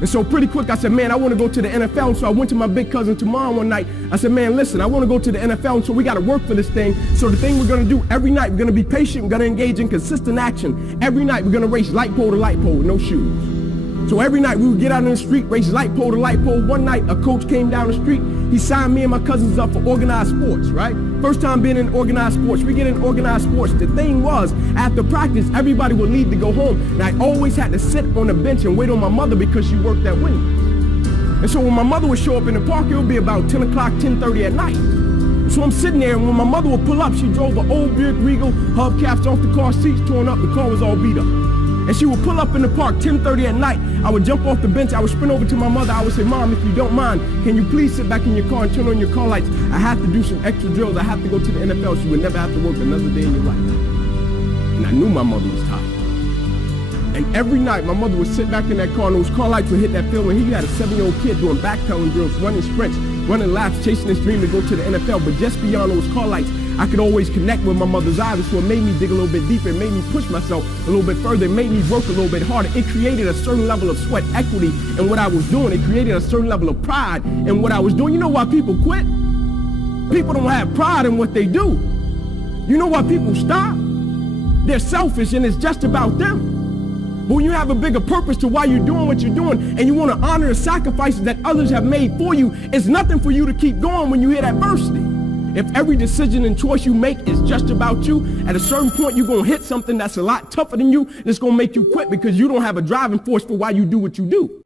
And so pretty quick I said, man, I want to go to the NFL. And so I went to my big cousin Tamar one night. I said, man, listen, I want to go to the NFL. And so we got to work for this thing. So the thing we're going to do every night, we're going to be patient. We're going to engage in consistent action. Every night we're going to race light pole to light pole with no shoes. So every night we would get out in the street, race light pole to light pole. One night a coach came down the street. He signed me and my cousins up for organized sports, right? First time being in organized sports. We get in organized sports. The thing was, after practice, everybody would leave to go home. And I always had to sit on the bench and wait on my mother because she worked at Wendy's. And so when my mother would show up in the park, it would be about 10 o'clock, 10:30 at night. So I'm sitting there, and when my mother would pull up, she drove an old Buick Regal, hubcaps off the car, seats torn up, the car was all beat up. And she would pull up in the park 10:30 at night. I would jump off the bench. I would sprint over to my mother. I would say, Mom, if you don't mind, can you please sit back in your car and turn on your car lights? I have to do some extra drills. I have to go to the NFL. So you would never have to work another day in your life. And I knew my mother was tired. And every night, my mother would sit back in that car, and those car lights would hit that field. And he had a 7-year-old kid doing backpedaling drills, running sprints, running laps, chasing his dream to go to the NFL. But just beyond those car lights, I could always connect with my mother's eyes. So it made me dig a little bit deeper. It made me push myself a little bit further. It made me work a little bit harder. It created a certain level of sweat equity in what I was doing. It created a certain level of pride in what I was doing. You know why people quit? People don't have pride in what they do. You know why people stop? They're selfish, and it's just about them. But when you have a bigger purpose to why you're doing what you're doing, and you want to honor the sacrifices that others have made for you, it's nothing for you to keep going when you hit adversity. If every decision and choice you make is just about you, at a certain point you're going to hit something that's a lot tougher than you, and it's going to make you quit because you don't have a driving force for why you do what you do.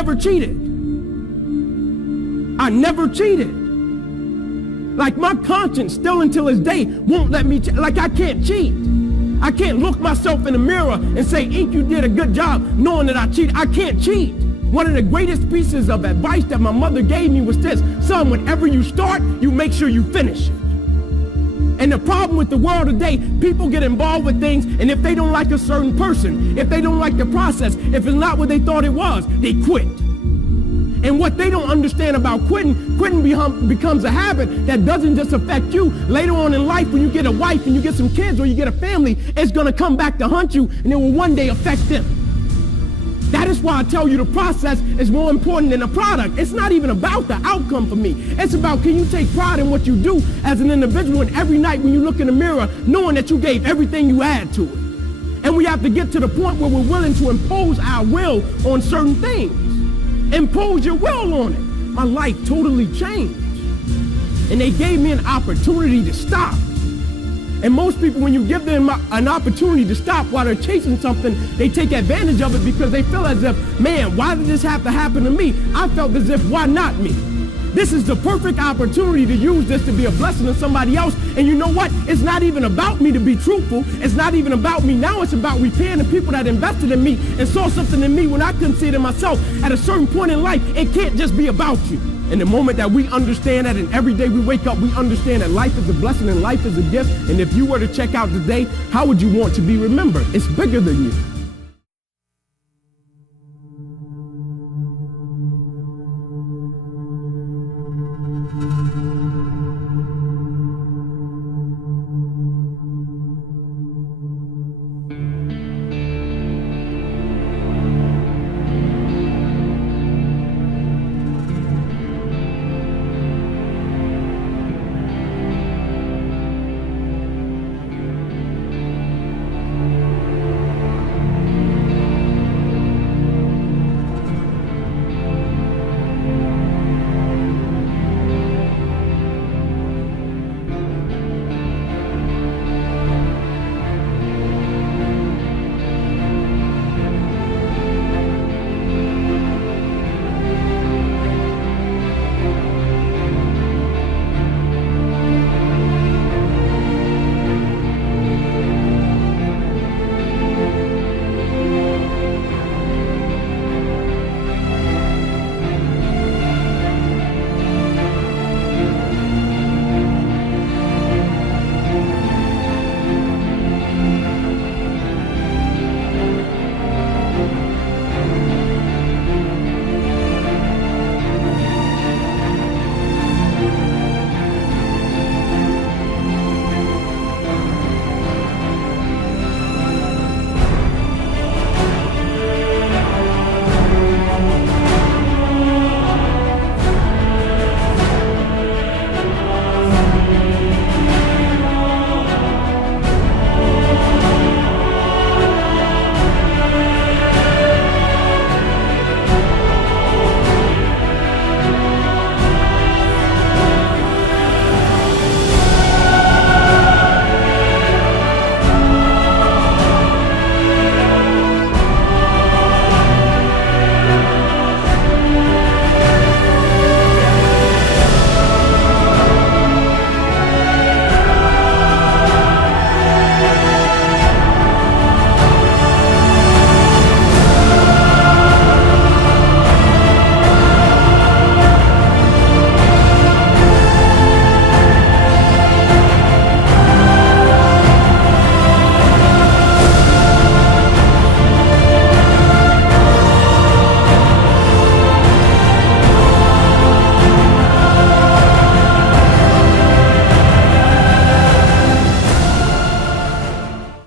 never cheated. I never cheated. Like my conscience still until this day won't let me, like I can't cheat. I can't look myself in the mirror and say, Ink, you did a good job knowing that I cheated. I can't cheat. One of the greatest pieces of advice that my mother gave me was this: son, whenever you start, you make sure you finish it. And the problem with the world today, people get involved with things, and if they don't like a certain person, if they don't like the process, if it's not what they thought it was, they quit. And what they don't understand about quitting becomes a habit that doesn't just affect you. Later on in life, when you get a wife and you get some kids or you get a family, it's going to come back to haunt you, and it will one day affect them. That is why I tell you the process is more important than the product. It's not even about the outcome for me. It's about, can you take pride in what you do as an individual, and every night when you look in the mirror, knowing that you gave everything you had to it. And we have to get to the point where we're willing to impose our will on certain things. Impose your will on it. My life totally changed. And they gave me an opportunity to stop. And most people, when you give them an opportunity to stop while they're chasing something, they take advantage of it because they feel as if, man, why did this have to happen to me? I felt as if, why not me? This is the perfect opportunity to use this to be a blessing to somebody else. And you know what? It's not even about me to be truthful. It's not even about me. Now it's about repaying the people that invested in me and saw something in me when I couldn't see it in myself. At a certain point in life, it can't just be about you. And the moment that we understand that, and every day we wake up, we understand that life is a blessing and life is a gift. And if you were to check out today, how would you want to be remembered? It's bigger than you.